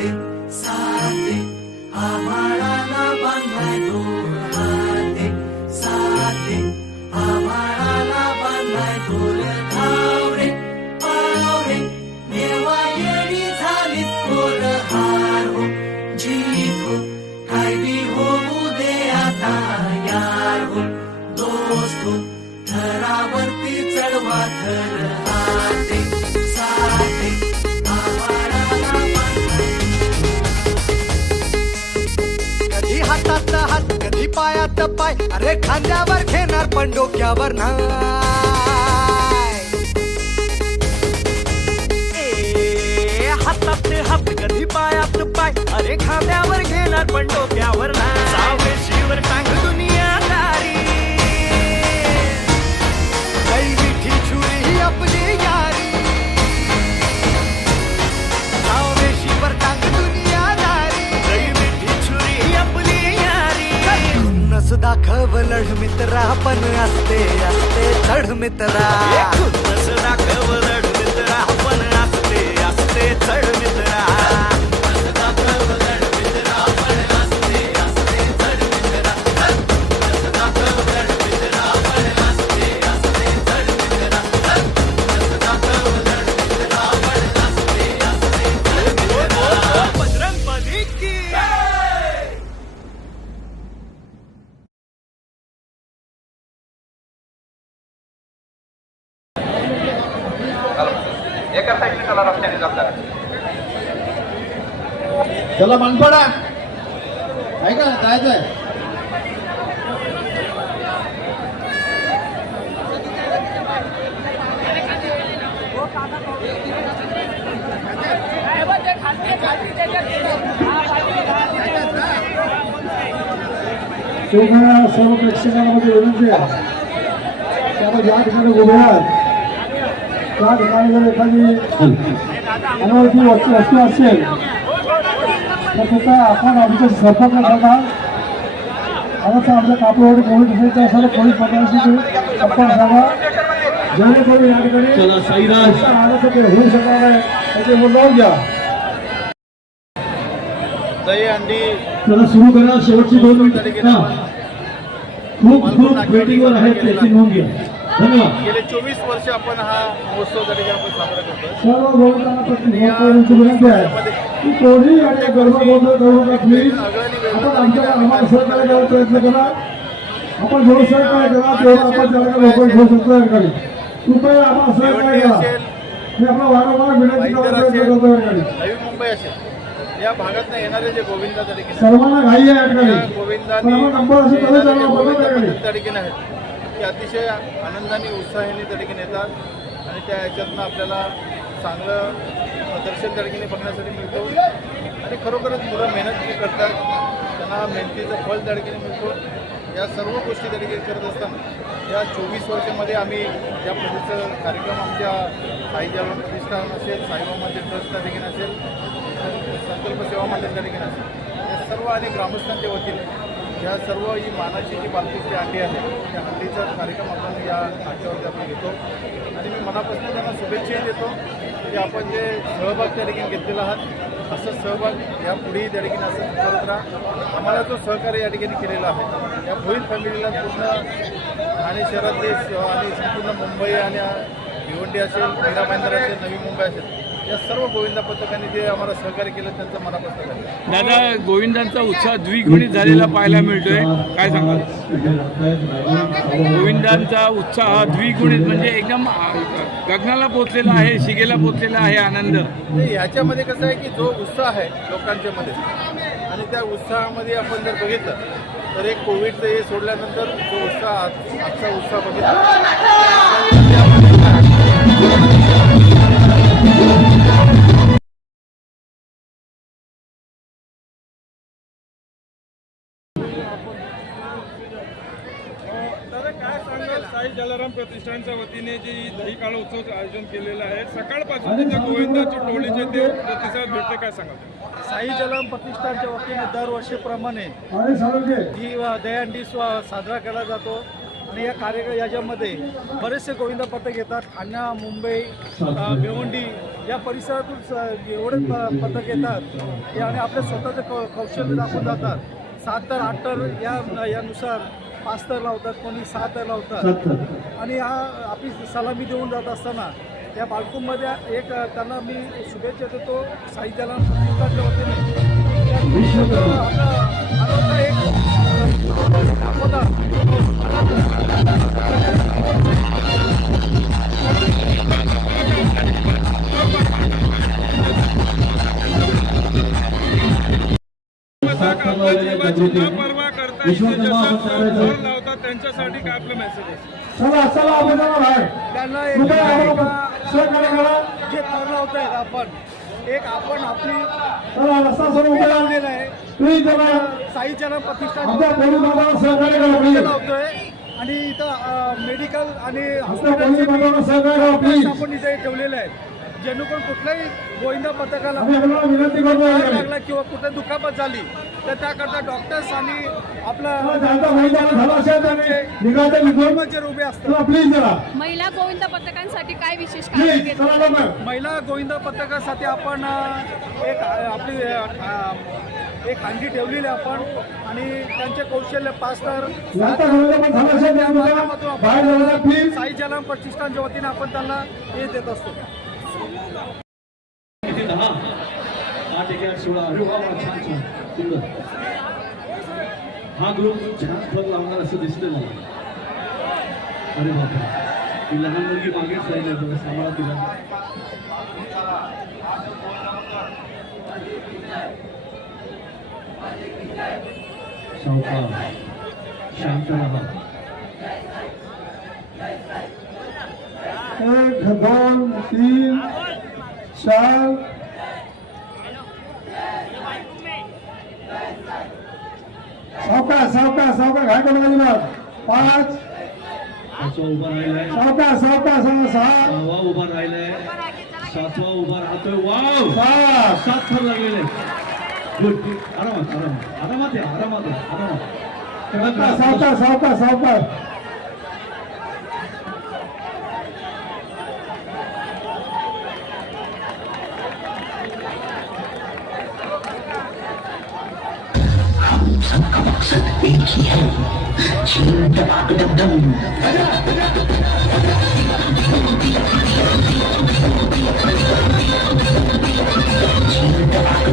साथे साथे आभाळाला हाते. आभाळाला धावरे पावरे. देवा येडी झाली हार हो होऊ दे आता यार हो दोस्त थरावरती चढवा थर पायात पाय. अरे खांद्यावर घेणार पण डोक्यावर नाही. ए, हातात हात कधी पायात पाय. अरे खांद्यावर घेणार पण डोक्यावर नाही. सावळीवर टांग यारी दाखव लढ मित्रा पण असते असते चढ मित्रा. नस दाखव लढ मित्रा पण असते असते चढ मित्रा. चला मनपाडा ऐका जायचंय तेव्हा सर्व प्रेक्षकांमध्ये विनंती आहे त्यामुळे ज्या ठिकाणी उभे आहात त्या ठिकाणी जर एखादी अनोळखी वस्तू वस्तू असेल तर त्याचा आपण आमच्या संपर्क करणार आता आमच्या कापडवाडी पोलीस स्टेशनच्या सर्व पोलीस पथकाशी संपर्क साधा जेणेकरून या ठिकाणी होऊ शकणार आहे त्याचे नोंदवून घ्या. त्याला सुरू करा. शेवटची दोन मिनिटं. खूप खूप वेटिंगवर आहेत त्याची नोंद घ्या. गेले चोवीस वर्ष आपण हा महोत्सव त्या ठिकाणी आपण साजरा करतो करू. आपण जेवढं सहकार्य तेवढं आपण त्याला लोक घेऊ शकतो या ठिकाणी. कृपया आपण सहकार्य करा. मी आपला वारंवार विनंती करतो या ठिकाणी. मुंबई असेल या भागात येणारे जे गोविंदा सर्वांना घाई आहे आपण नंबर असेल गोविंदा त्या ठिकाणी आहेत. ते अतिशय आनंदाने उत्साहाने त्या ठिकाणी येतात आणि त्या ह्याच्यातनं आपल्याला चांगलं दर्शन त्या ठिकाणी बघण्यासाठी मिळतो. आणि खरोखरच मुलं मेहनत जी करतात त्यांना मेहनतीचं फळ त्या ठिकाणी मिळतो. या सर्व गोष्टी त्या ठिकाणी करत असताना या चोवीस वर्षामध्ये आम्ही या पद्धतीचं कार्यक्रम आमच्या साई जागरण प्रतिष्ठान असेल साईबाबा मंदिर ट्रस्ट त्या ठिकाणी असेल संकल्प सेवा मंडळ त्या ठिकाणी असेल या सर्व आणि ग्रामस्थांच्या वतीने या सर्व ही मानाची जी बालकीची अंडी आहे त्या अंडीचा कार्यक्रम आपण या नाट्यावरती आपण घेतो. आणि मी मनापासून त्यांना शुभेच्छाही देतो की आपण जे सहभाग त्या ठिकाणी घेतलेला आहात असं सहभाग या पुढेही त्या ठिकाणी असं करत राहा. आम्हाला जो सहकार्य या ठिकाणी केलेला आहे या भोईर फॅमिलीला पूर्ण ठाणे शहरातले आणि संपूर्ण मुंबई आणि भिवंडी असेल मीरा भाईंदर असेल नवी मुंबई असेल या सर्व गोविंदा पथकाने जे आम्हाला सहकार्य केलं त्यांचं मनापासून दादा गोविंदांचा उत्साह द्विगुणित झालेला पाहायला मिळतोय. काय सांगाल? गोविंदांचा उत्साह द्विगुणित म्हणजे एकदम गगनाला पोचलेला आहे शिगेला पोचलेला आहे आनंद. ह्याच्यामध्ये कसं आहे की जो उत्साह आहे लोकांच्या मध्ये आणि त्या उत्साहामध्ये आपण जर बघितलं तर एक कोविडचं हे सोडल्यानंतर जो उत्साह आज- आजचा उत्साह बघितला. प्रतिष्ठानच्या वतीने जे दही काळ उत्सव आयोजन केलेलं आहे सकाळपासून तिथे गोविंदाची टोळीचे ते प्रतिसाद भेटते काय सांगाल? साई जलम प्रतिष्ठानच्या वतीने दरवर्षीप्रमाणे ही दहीहंडी स्व साजरा केला जातो. आणि या कार्य याच्यामध्ये बरेचसे गोविंदा पथक येतात. ठाणा मुंबई भिवंडी या परिसरातून एवढे प- पथक येतात. ते आणि आपल्या स्वतःचं कौ कौशल्य दाखवून जातात. सात तर आठ तर या यानुसार पाच तर लावतात कोणी सहा तर लावतात. आणि हा आपली सलामी देऊन जात असताना त्या बालकूमध्ये एक त्यांना मी शुभेच्छा देतो. साहित्याला पर्वा करता त्यांच्यासाठी काय आपलं मेसेज आहे? चला चला आपण जाणार आहे त्यांना एक जे थर लावतायत आपण. एक आपण आपली. लावलेला आहे. साईचरण प्रतिष्ठान लावतोय. आणि इथं मेडिकल आणि प्लीज आपण इथे ठेवलेले आहेत. जेणेकरून कुठल्याही गोविंदा पथकाला आहे. लागला किंवा कुठे दुखापत झाली तर त्याकरता डॉक्टर्स आणि आपला कर्मचारी उभे असतात. चला प्लीज जरा. महिला गोविंद पथकांसाठी काय विशेष महिला गोविंदा पथकासाठी आपण एक आपली एक हंडी ठेवलेली आहे आपण आणि त्यांचे कौशल्य पाच तर साई जलाम प्रतिष्ठानच्या वतीने आपण त्यांना हे देत असतो. किती दहा? आठ एक आठ सोळा. अरे वा वा छान छान. सुंदर हा ग्रुप छान फल लावणार असं दिसतंय मला. अरे बाबा ती लहान मुलगी मागेच राहिली जरा सांभाळा तिला. सावकाश शांत राहा. एक दोन तीन चार. सावकाश सावकाश सावकाश घाय करू नका पाच. पाचवा उभा राहिलाय. सावकाश सावकाश सहा सहावा उभा राहिलाय. सातवा उभा राहतोय. वाव! सहा सात थर लागलेले. गुड आरामात आरामात. आरामात या आरामात या आरामात. सावकाश सावकाश सावकाश सावकाश सबका मकसद एक ही है चीन दबाक दम चीन दबाक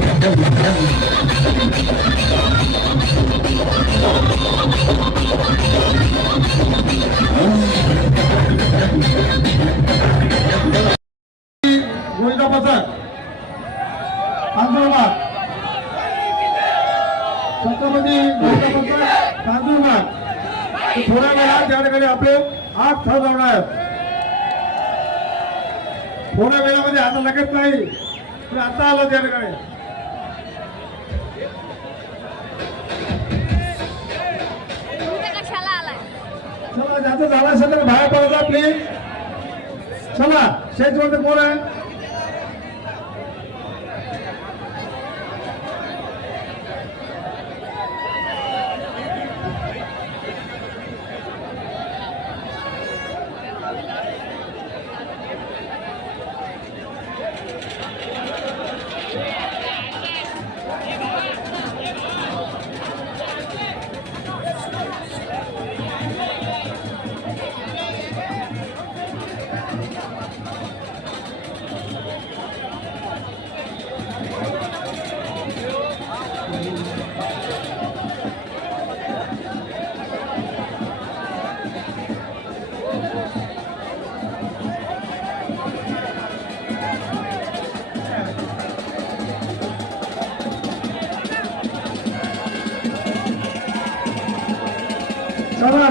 थोड्या वेळात त्या ठिकाणी आपले आठ थर लावणार आहेत थोड्या वेळामध्ये आता लगेच नाही पण आता आलं त्या ठिकाणी तुम्ही कशाला आलाय चला ज्याचं झालं असेल तर बाहेर पडायचा प्लीज चला स्टेजवरती कोण आहे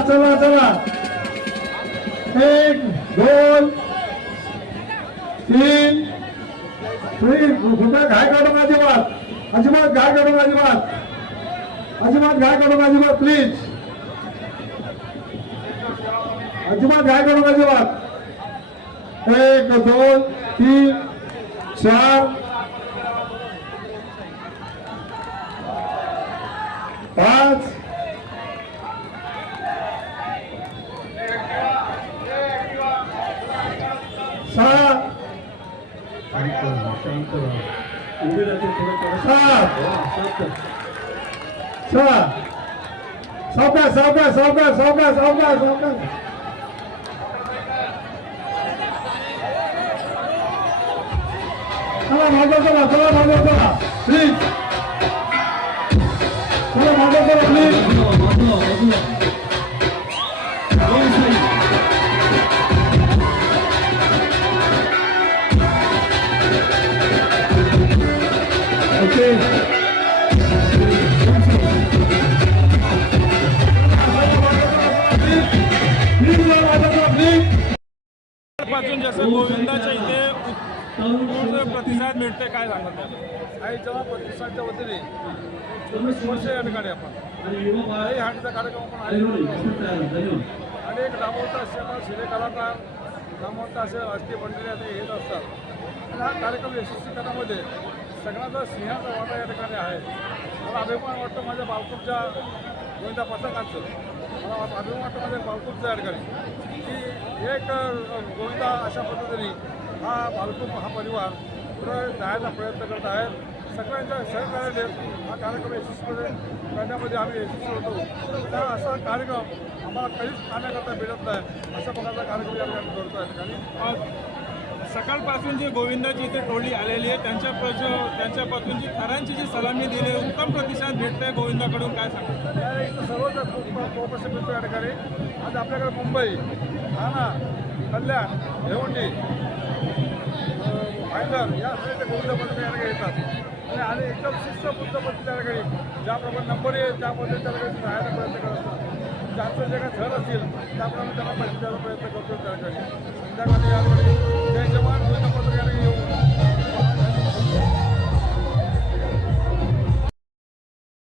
चला चला. एक दोन तीन. तीन कुठे? घाय काढू अजिबात. अजिबात घाय काढू अजिबात. अजिबात घाय काढू अजिबात प्लीज अजिबात घाय काढू अजिबात. एक दोन तीन चार पाच राहा, शांत राहा उभे राहते थोडं थोडं सात वा, शांत. सहा सावकाश सावकाश सावकाश सावकाश सावकाश सावकाश चला मागं चला चला यंदाच्या गोविंदाच्या इथे पूर्ण प्रतिसाद मिळते काय सांगत आणि जेव्हा प्रतिसादच्या वतीने चोवीस वर्ष या ठिकाणी आपण आणि युवा कार्यक्रम आपण आणि आहे. अनेक नामवंत असे सिने कलाकार नामवंत असे राजकीय मंडळी आता येत असतात. आणि हा कार्यक्रम यशस्वी करण्यामध्ये सगळ्यांचा सिंहाचा वाटा या ठिकाणी आहे. मला अभिमान वाटतो माझ्या बालपूरच्या गोविंदा पथकांचं अभिमान वाटतो माझ्या बालपूरच्या या की एक गोविंदा अशा पद्धतीने हा भालकूप हा परिवार पुढं जायचा प्रयत्न करत आहेत सगळ्यांच्या सहकार्याने हा कार्यक्रम यशस्वी करण्यामध्ये आम्ही यशस्वी होतो तर असा कार्यक्रम आम्हाला कधीच खाण्याकरता मिळत नाही. अशा प्रकारचा कार्यक्रम या ठिकाणी करतो या ठिकाणी सकाळपासून जी गोविंदाची इथे टोळी आलेली आहे त्यांच्या त्यांच्यापासून जी थरांची जी सलामी दिली आहे, उत्तम प्रतिसाद भेटतोय गोविंदाकडून काय सांगतो सर्वच कोऑपरेशन या ठिकाणी. आज आपल्याकडे मुंबई ठाणा कल्याण भिवंडी भाईंदर या सगळ्या गोविंद पद्धती या येतात. आणि आणि एकदम शिस्तबुद्ध पद्धती त्या ठिकाणी ज्याप्रमाणे नंबर येईल त्या पद्धतीने त्या ठिकाणी राहायचा प्रयत्न करत असतात ज्यांचं जे काही घर असतील त्याप्रमाणे त्यांना पैसे द्यायचा प्रयत्न करतो त्या ठिकाणी संध्याकाळी यावेळी जय जवान गोविंद पद्धती येऊन